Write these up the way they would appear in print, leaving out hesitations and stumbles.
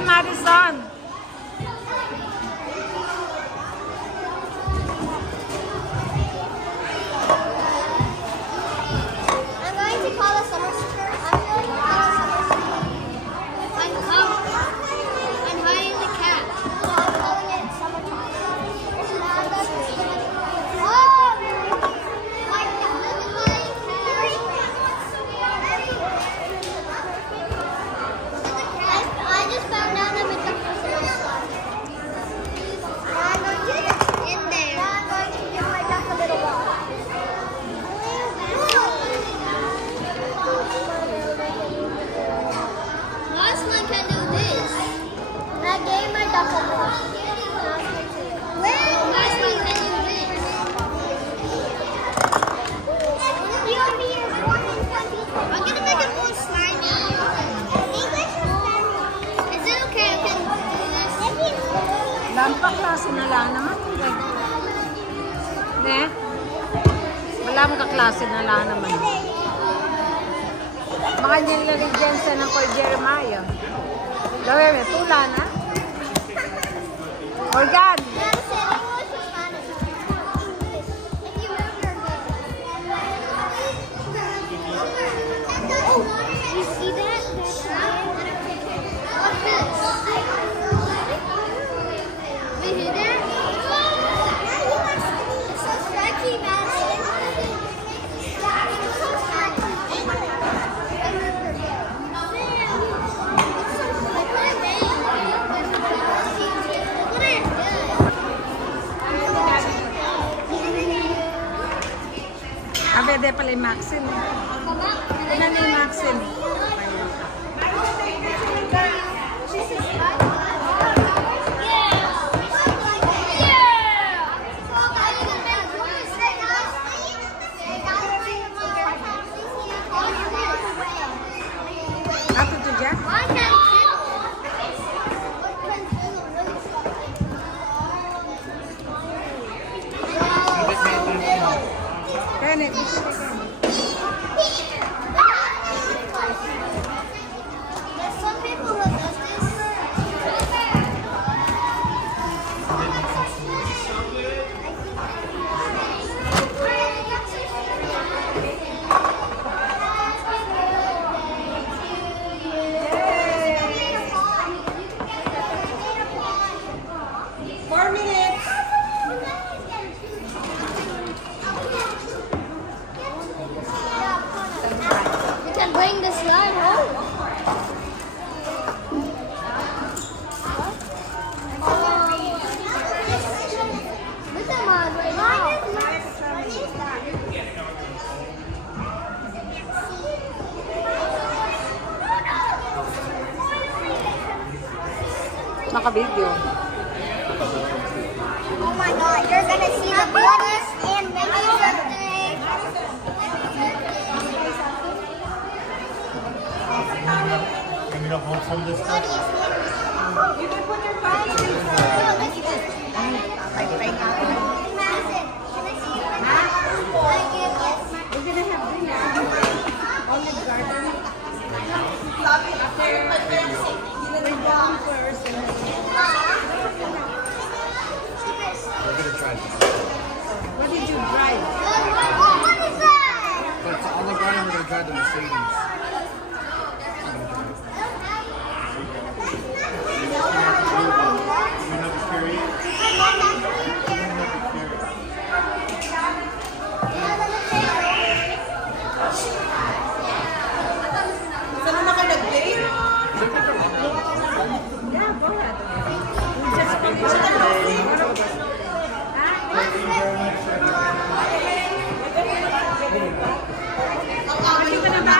kay Madison. Lampak klase na lang naman. Ne? Walang kaklase na lang naman. Mga nilirigyansa ng Kuya Jeremiah. Gawin mo, tula na? Organ! You see that? What's this? You hear that? It's so stretchy, Madison. It's so stretchy. Pwede pala yung Maxine. Ano na yung Maxine? Ato to dyan? Kaya bring the slide home. Look at mine right now. naka-video. Oh my God, you're gonna see the bunnies and maybe something. Can you hold some of this stuff? You can put your phone in the Madison, can I see your phone? We're gonna have dinner. Olive Garden. After first. We're gonna try this. What did you drive? What is that? But for Olive Garden, we're gonna try the Mercedes. Saan na ka nag-play? Yeah, go ahead. We just finished. Ready ka na ba?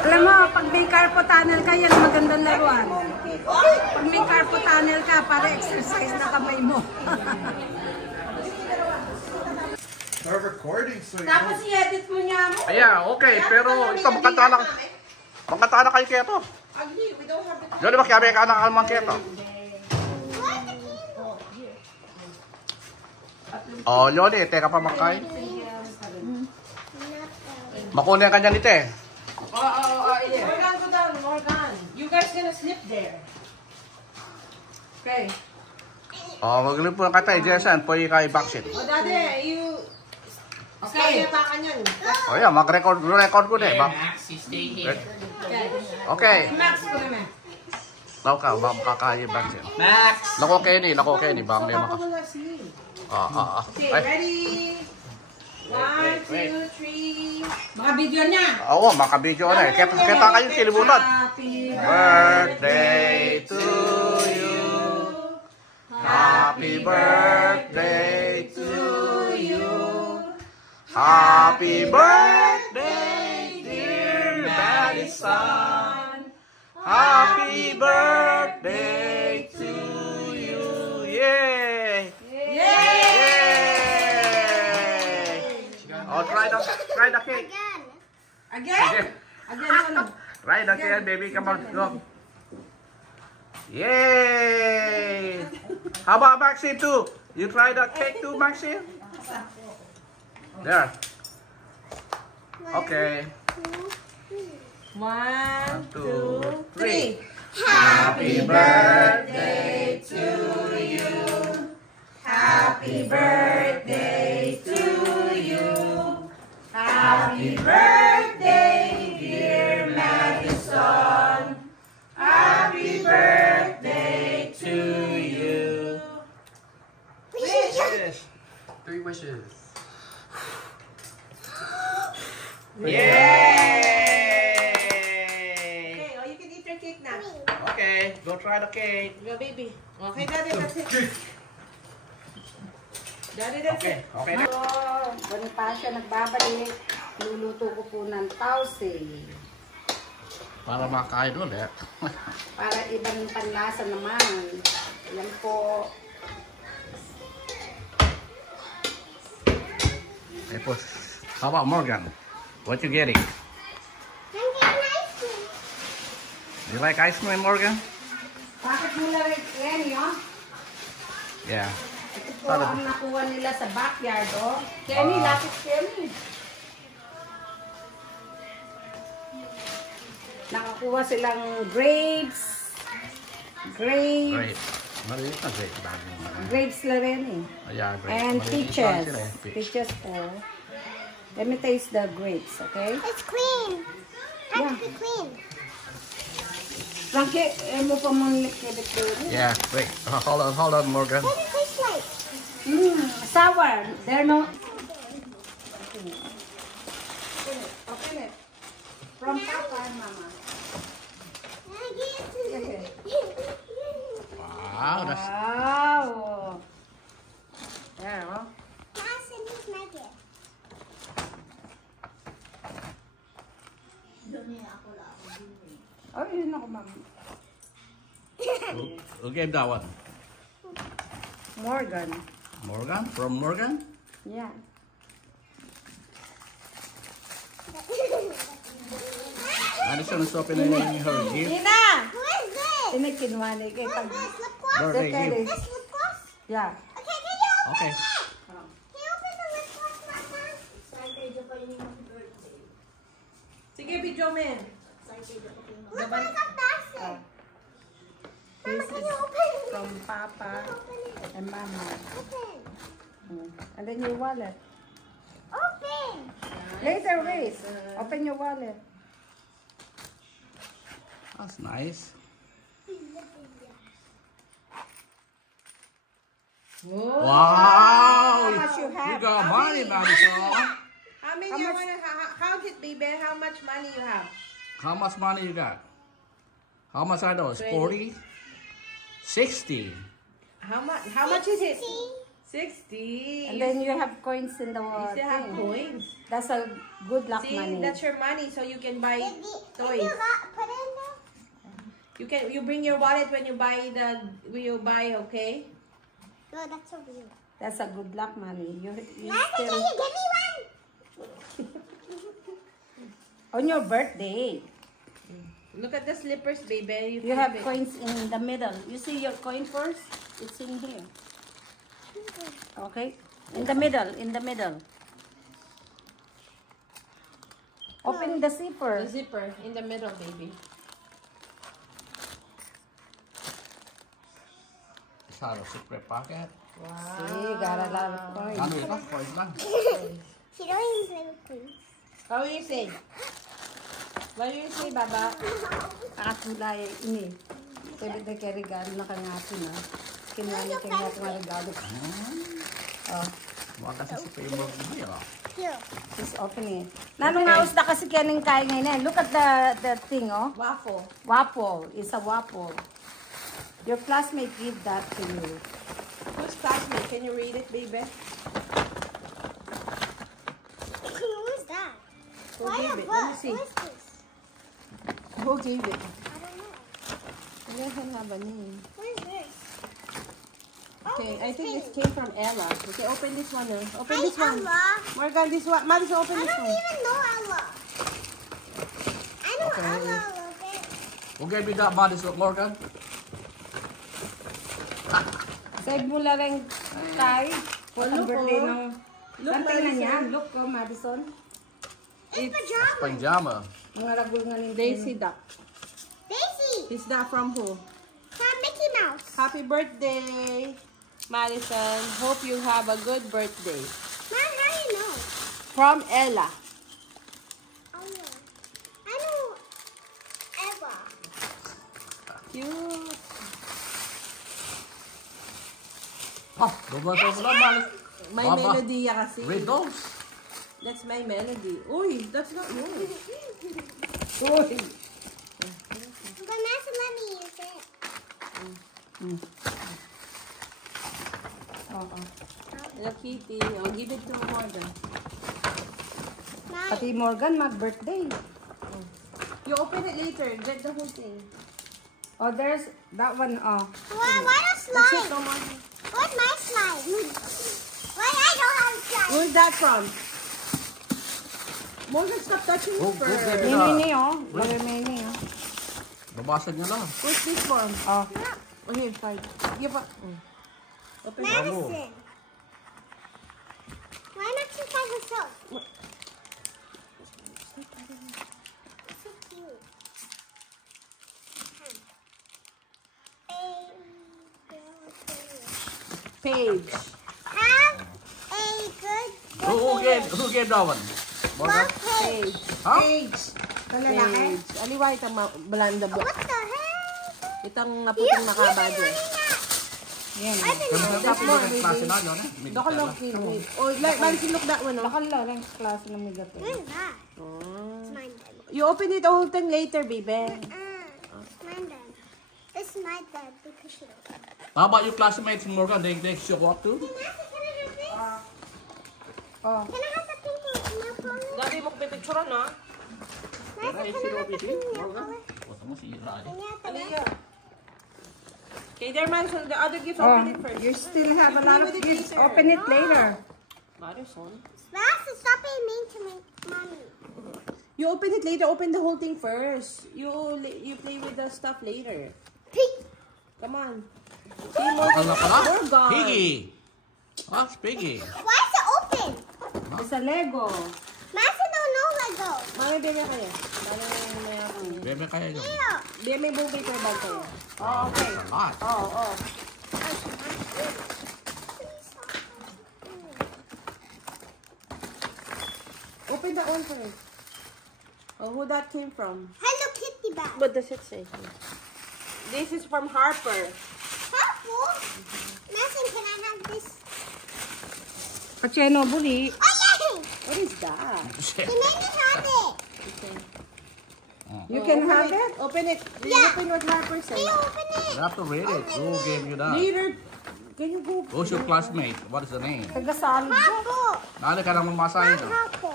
Alam mo, pag may carpo tunnel ka, yan magandang laruan. Pag may carpo tunnel ka, para exercise na kamay mo. Start recording so you Tapos i-edit mo niya mo. Ayan, okay. Pero ito, makatala kayo keto. Yun ba kaya may kanak-almang keto? Oh, Loli, teka pa makay. Makunin ka niyan ite. Morgan, go down, Morgan. You guys gonna sleep there. Okay. Oh, maglip po ka tayo, Jason. Pwede kayo backseat. O, Daddy, you... Okay. Kaya pa kanyan. Oh, yeah, mag-record ko na eh. Max, you stay here. Okay. Max ko naman. Tao ka, makakaya backseat. Max! Nako, Kenny. Baka may maka... Okay, ready? 1, 2, 3. Baka video niya. Oo, makabidyo na eh. Kita kayo kilibutan. Happy Birthday to you. Happy birthday to you. Happy birthday, dear Madison. Happy birthday to you. Yay! Yay! Oh, try the cake. Again? Again, ano? Try the cake, baby. Come on, go. Yay! How about Maxine too? You try the cake too, Maxine? There. Okay. 1, 2, 3. Happy birthday to you. Happy birthday to you. Happy birthday, dear Madison. Happy birthday to you. Wishes. 3 wishes. Yay! Okay, oh, you can eat your cake now. Okay, go try the cake. Go, baby. Okay, Daddy, that's it. Daddy, that's Okay, it. okay. Bonifacio nagbabalik. Luluto ko po ng tausi. Para makain ulit. Para ibang panlasa naman. Yan po. Tapos, how about Morgan? What you getting? I'm getting ice cream. You like ice cream, Morgan? Bakit mula rin yan, yun? Yeah. Ito po ang nakuha nila sa backyard, oh. Kenny, lapit Kenny. Nakakuha silang grapes. Great. Maliit na great. Grapes na rin eh. Yeah, great. And Maliit peaches. lang sila eh. Peach. Peaches po. Let me taste the grapes, okay? It's clean. Yeah. It's clean. Frankie, mo pa mong likit ko. Yeah, wait. Hold on, Morgan. What does it taste like? Sour. They're no... Okay. From Papa and Mama. Okay. Wow, that's... Wow. There, oh. Madison, who's my gift? Oh, yun ako, Mama. When? Who gave that one? Morgan. Morgan? From Morgan? Yeah. Madison is opening her gift. Ina! Who is this? Inikinwani kay What pag... is this? Lip gloss? Birthday Birthday. gift. This lip gloss? Yeah. Okay, can you open Okay. it? Can you open the lip gloss, Mama? Sige, video men. Look what I got basket. Mama, This can is you open it? from Papa Open it. and Mama. Open. And then your wallet. Open. Later, wait. Open your wallet. That's nice. Whoa. Wow! How much you have? You got money, Madison. How many you wanna count it, baby? How much money you have? How much money you got? How much are those? 40? 60. How much is it? 60. And then you have coins in the You wallet. still have coins. That's a good luck See, money. that's your money, so you can buy If you toys. got, put it in there. You bring your wallet when you buy, okay? No, that's over here. That's a good luck money. You Mama, can still... you give me one? On your birthday, Look at the slippers, baby. you have coins in the middle. You see your coin purse? It's in here. Okay? In the middle. Open the the zipper. zipper in the middle, baby. Is that a secret pocket? See, got a lot of coins. Ano ito? Coins lang. She don't even play with coins. What will you say? What will you say, Baba? Kakatulay ini. Pwede na kaya regalo na kangato na. Kinwani kaya nga itong regalo. Oh, Mga kasi sa favorite mo yun. Here. just open it. Nanong ngaos na kasi kaya ng kaya ngayon. Look at the thing, oh. Waffle. Waffle. It's a waffle. Your classmate give that to you. Who's classmate? Can you read it, baby? Who's that? Who Why gave a it? book? Let me see. Who is this? Who gave it? I don't know. It doesn't have a name. Who is this? Okay, I think this came from Ella. Okay, open this one. Open Hi, this one. Ella. Morgan, this one. Madison, open I this don't one. even know Ella. I know Okay. Ella a little bit. Who gave you that, Madison? Morgan? Save mo lang rin kay for the Look, birthday oh. ng... Look, Ang tingnan niya. Madison. Look ko, Madison. It's pajama. Pajama. Mga ragul nga ni Daisy Duck. Daisy. Is that from who? From Mickey Mouse. Happy birthday, Madison. Hope you have a good birthday. Mom, how do you know? From Ella. Oh, yeah. I know Eva. Cute. Oh, lumabas na, Madison. May Baba. melody kasi. Read those. That's my melody. Uy, that's not yours. Uy! Vanessa, let me use it. Oo. Hello, Kitty. Oh, give it to Morgan. Mom, Pati Morgan, mag-birthday. You open it later. Get the whole thing. Oh, there's that one, oh. why don't That's it, slide? no more. Where's my slide? Why I don't have slide? Where's that from? Morgan, stop touching it Oh, first. good. Mini, oh. Very mini, oh. Babasag niya lang. What's this from? Oh. Okay, fine. Give up. Open it. Madison. Why not you try the soap? So cute. Page. Have a good Who gave that one? Morgan? love page. Page. Huh? Page. Page. Aliwa itang blanda book. What the hell? Itang You naputong been nakabadyo. running that. Yan. I've been Kasi running dapat that. yung klase na yun, eh. May Doko tela. lang wait. Oh, like, Madison, look that one, oh. Lakal lang rin klase ng migat. What is that? It's mine then. You open it the whole thing later, baby. It's mine then. It's my dad because she don't. How about your classmates, Morgan? They show up too? Can I have this? Oh. Can I have the pink one in my phone? Dati mo pipicturean, ha? Can I have the pink in your phone? Huwag mo sira eh. Can you have the Aliyah. Okay, there, Madison. The other gift, Oh, open it first. you still have a lot of gifts. Open it later. Madison. Master, stop being mean to me, mommy. You open it later. Open the whole thing first. You play with the stuff later. Pig. Come on. Ano pala? More gone. Piggy. Ah, Piggy. Why is it open? It's a Lego. Master don't know Lego. Mami, bebe kayo. Mami, Bebe kaya yun. Yeah. bebe buong paper bag kayo. Oh, okay. Ah, Oh. Open the one first. Oh, who that came from? Hello Kitty bag. What does it say? This is from Harper. Purple. Master, can I have this? Pacheno buli. Oh yay! What is that? He made me have it. You can have it. Open it. Yeah. Open what Harper Can says. you open you it? have to read it. Who gave you that? Later. Can you go? Who's your classmate? What is the name? Taga-salad. Purple. Nali ka nang mamasahin. Not purple.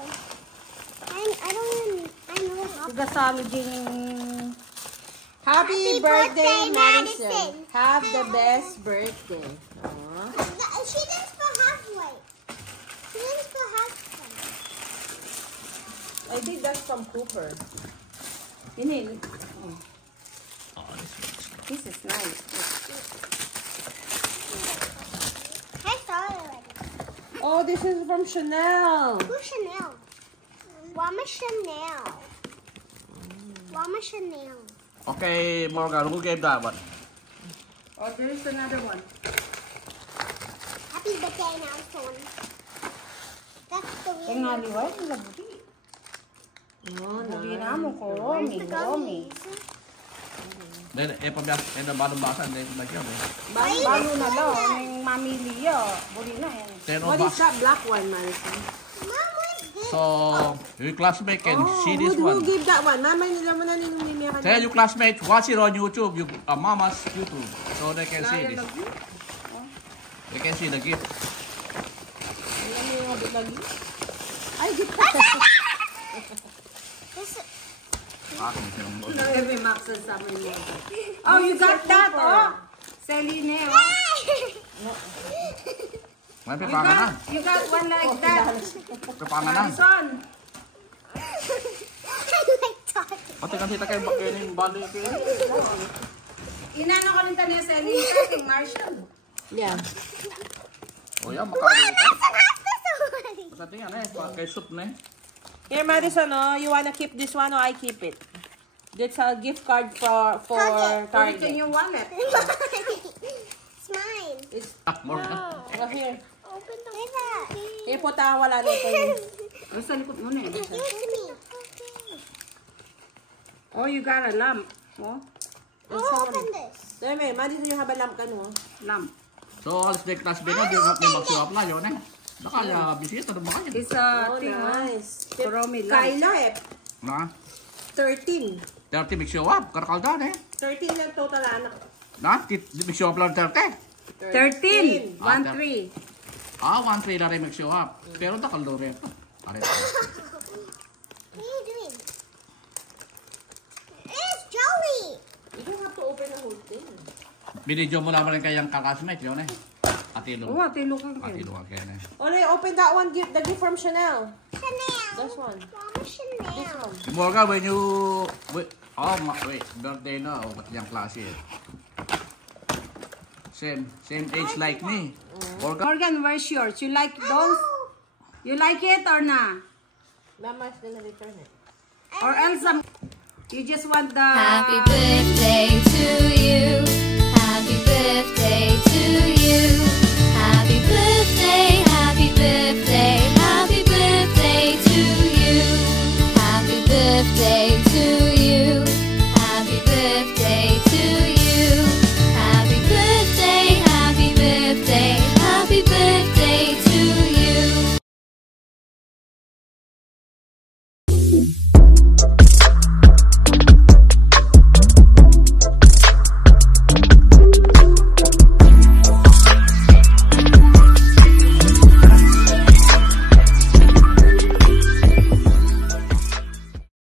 I don't even. I know how. Taga-salad yung... Happy birthday, birthday, Madison. Madison. Have the best birthday. Aw. She didn't spell halfway. She didn't spell halfway. I think that's from Cooper. Ini. This is nice. I saw it already. Oh, this is from Chanel. Who's Chanel? Wama Chanel. Wama Chanel. Okay, Morgan, who gave that one? Oh, there is another one. Happy birthday, Nelson. That's the real Tingali, why? Labuti. Oh, Labuti na mo ko. Romy, Romy. Then, pabiyas, balong basa, then, nagyan eh. Balo na lang. Yung Mami Lia. Buli na yan. Then, What is that black one, Madison? Mom, what is this? So, your classmate can see this who one. gave that one? Mama, nila mo na ninimimira Tell your classmates, watch it on YouTube, Mama's YouTube, so they can see this. They can see the gift. Ay, gift ka. This is Every Max and summer niya. Oh, you got that, oh. Celine, oh. May pipanganan. You got one like that. Pipanganan. Son. I like talking. Pati kan kita kayo bakit yung bali kayo. Inano ko rin niya Celine sa ating Marshall. Yeah. O yan, Wow, makakalit. Nelson has this already. Sa tingnan eh, kay soup na eh. Here, Madison, oh, you wanna keep this one or I keep it? That's a gift card for Put it in Target. your wallet. It's mine. It's Ah, Morgan. oh, here. Open the that. Here, puta, wala nito. Oh, sa likod mo na eh. Give it to me. Oh, you got a lamp. Oh, Oh, open this. There, may, Madison, you have a lamp ka, no? lamp. So, alas na yung class B na, di may magsiwap na yun eh. Nakala, bisita na ba kayo? It's a Oh, thing, nice. oh. Romy lamp. Kyla, eh. Na? 13. 30 magsiwap, karakaldan eh. 13 lang total, anak. Na? Magsiwap lang 30. 13. 1-3. Ah, 1-3 na rin magsiwap. Pero nakaldo rin. Aray. What are you doing? It's Joey. You don't have to open the whole thing. Binidyo mo naman rin kayang kakasmate yun eh. Atilo. Oh, atilo kang kayo. Atilo ka kaya eh. Only open that one, the gift from Chanel. Chanel. This one. Mama Chanel. This one. Morgan, when you... Wait, birthday na. O, ba't niyang klase eh? Same age like me. Morgan. Morgan, where's yours? You like those? You like it or not? Mama's gonna return it. Or else you just want the... Happy birthday to you. Happy birthday to you.